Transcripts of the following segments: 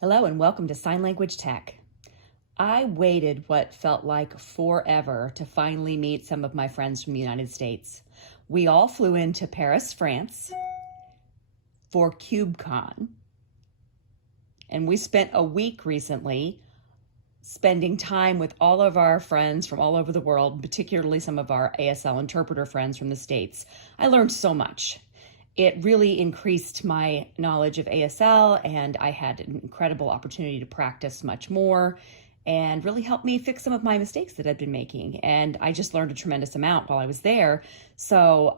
Hello and welcome to Sign Language Tech. I waited what felt like forever to finally meet some of my friends from the United States. We all flew into Paris, France for KubeCon. And we spent a week recently spending time with all of our friends from all over the world, particularly some of our ASL interpreter friends from the States. I learned so much. It really increased my knowledge of ASL, and I had an incredible opportunity to practice much more and really helped me fix some of my mistakes that I'd been making. And I just learned a tremendous amount while I was there. So,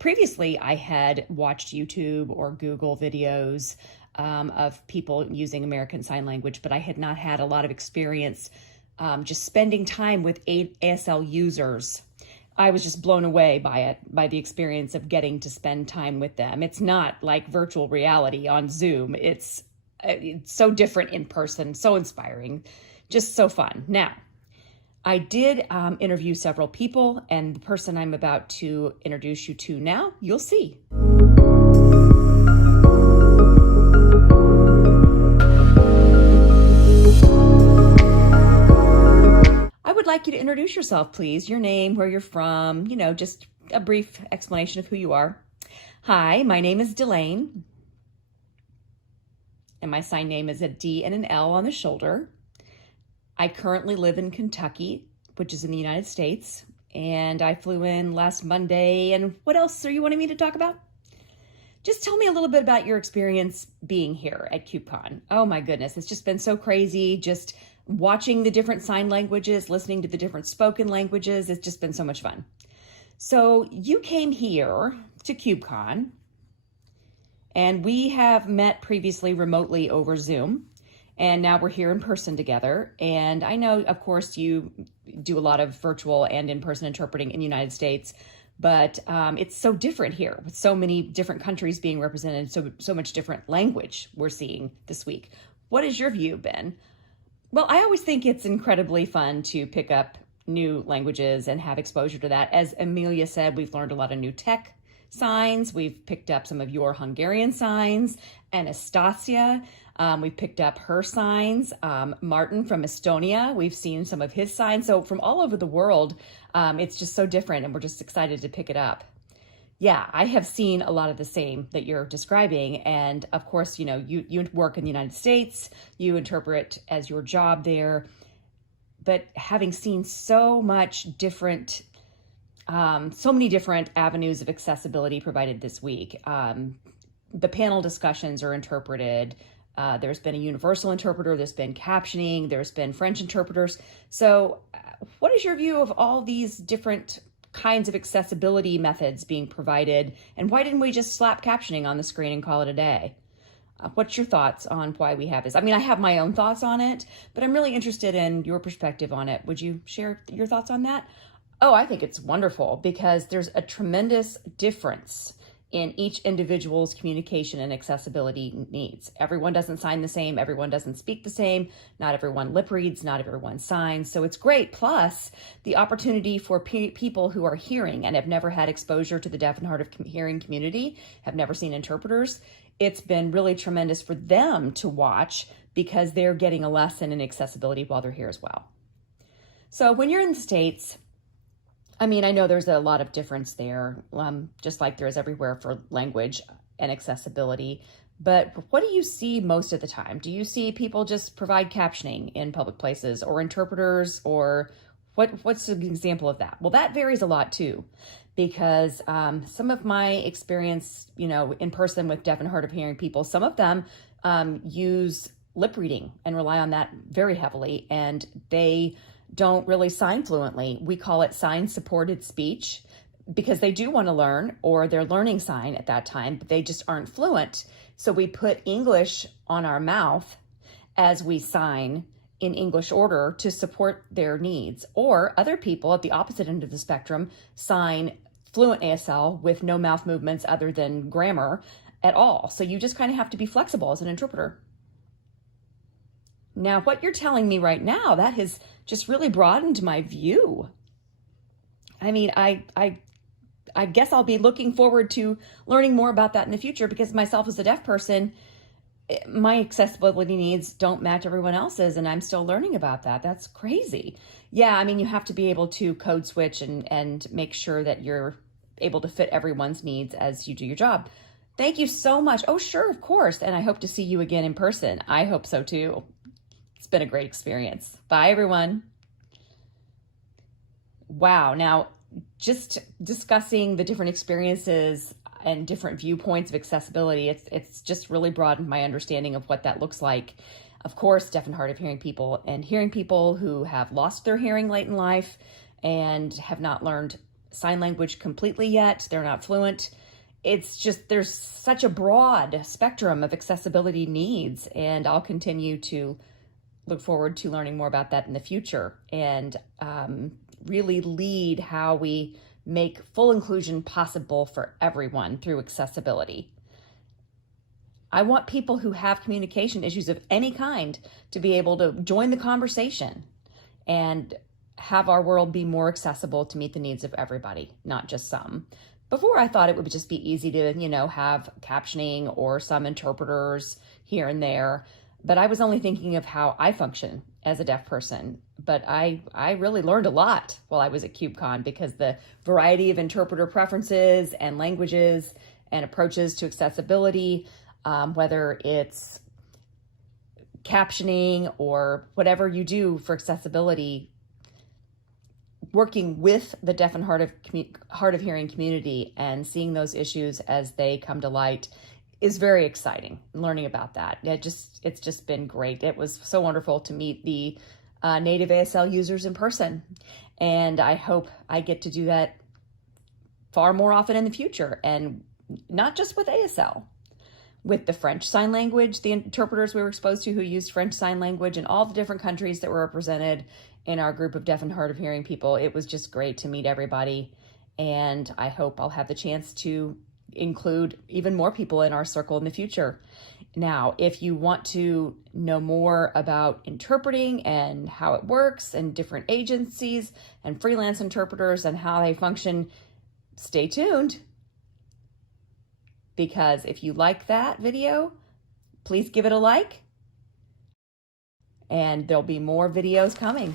previously I had watched YouTube or Google videos of people using American Sign Language, but I had not had a lot of experience just spending time with ASL users. I was just blown away by it, by the experience of getting to spend time with them. It's not like virtual reality on Zoom. It's so different in person, so inspiring, just so fun. Now, I did interview several people, and the person I'm about to introduce you to now, you'll see. Like you to introduce yourself, please. Your name, where you're from, just a brief explanation of who you are. Hi, my name is DeeLayne, and my sign name is a D and an L on the shoulder. I currently live in Kentucky, which is in the United States, and I flew in last Monday. And what else are you wanting me to talk about? Just tell me a little bit about your experience being here at KubeCon. Oh my goodness, it's just been so crazy. Just watching the different sign languages, listening to the different spoken languages. It's just been so much fun. So you came here to KubeCon, and we have met previously remotely over Zoom, and now we're here in person together. And I know, of course, you do a lot of virtual and in-person interpreting in the United States, but it's so different here with so many different countries being represented, so much different language we're seeing this week. What has your view been? Well, I always think it's incredibly fun to pick up new languages and have exposure to that. As Amelia said, we've learned a lot of new tech signs. We've picked up some of your Hungarian signs. Anastasia, we've picked up her signs. Martin from Estonia, we've seen some of his signs. So from all over the world, it's just so different, and we're just excited to pick it up. Yeah, I have seen a lot of the same that you're describing. And of course, you work in the United States, you interpret as your job there, but having seen so many different avenues of accessibility provided this week. The panel discussions are interpreted. There's been a universal interpreter, there's been captioning, there's been French interpreters. So what is your view of all these different kinds of accessibility methods being provided, and why didn't we just slap captioning on the screen and call it a day? What's your thoughts on why we have this? I mean, I have my own thoughts on it, but I'm really interested in your perspective on it. Would you share your thoughts on that? Oh, I think it's wonderful because there's a tremendous difference in each individual's communication and accessibility needs. Everyone doesn't sign the same. Everyone doesn't speak the same. Not everyone lip reads. Not everyone signs. So it's great. Plus, the opportunity for people who are hearing and have never had exposure to the deaf and hard of hearing community, have never seen interpreters. It's been really tremendous for them to watch because they're getting a lesson in accessibility while they're here as well. So when you're in the States, I mean, I know there's a lot of difference there, just like there is everywhere for language and accessibility. But what do you see most of the time? Do you see people just provide captioning in public places, or interpreters, or what's an example of that? Well, that varies a lot too, because some of my experience, in person with deaf and hard of hearing people, some of them use lip reading and rely on that very heavily, and they don't really sign fluently. We call it sign-supported speech because they do want to learn, or they're learning sign at that time, but they just aren't fluent. So we put English on our mouth as we sign in English order to support their needs. Or other people at the opposite end of the spectrum sign fluent ASL with no mouth movements other than grammar at all. So you just kind of have to be flexible as an interpreter. Now, what you're telling me right now, that has just really broadened my view. I mean, I guess I'll be looking forward to learning more about that in the future, because myself as a deaf person, my accessibility needs don't match everyone else's, and I'm still learning about that. That's crazy. Yeah, I mean, you have to be able to code switch and make sure that you're able to fit everyone's needs as you do your job. Thank you so much. Oh, sure, of course. And I hope to see you again in person. I hope so too. It's been a great experience. Bye, everyone. Wow. Now, just discussing the different experiences and different viewpoints of accessibility, it's just really broadened my understanding of what that looks like. Of course, deaf and hard of hearing people and hearing people who have lost their hearing late in life and have not learned sign language completely yet. They're not fluent. It's just, there's such a broad spectrum of accessibility needs, and I'll continue to look forward to learning more about that in the future and really lead how we make full inclusion possible for everyone through accessibility. I want people who have communication issues of any kind to be able to join the conversation and have our world be more accessible to meet the needs of everybody, not just some. Before, I thought it would just be easy to, have captioning or some interpreters here and there, but I was only thinking of how I function as a deaf person. But I really learned a lot while I was at KubeCon, because the variety of interpreter preferences and languages and approaches to accessibility, whether it's captioning or whatever you do for accessibility, working with the deaf and hard of hearing community and seeing those issues as they come to light is very exciting. Learning about that, it's just been great. It was so wonderful to meet the native ASL users in person, and I hope I get to do that far more often in the future, and not just with ASL. With the French Sign Language, the interpreters we were exposed to who used French Sign Language in all the different countries that were represented in our group of deaf and hard of hearing people, it was just great to meet everybody. And I hope I'll have the chance to include even more people in our circle in the future. Now, if you want to know more about interpreting and how it works and different agencies and freelance interpreters and how they function, stay tuned. Because if you like that video, please give it a like, and there'll be more videos coming.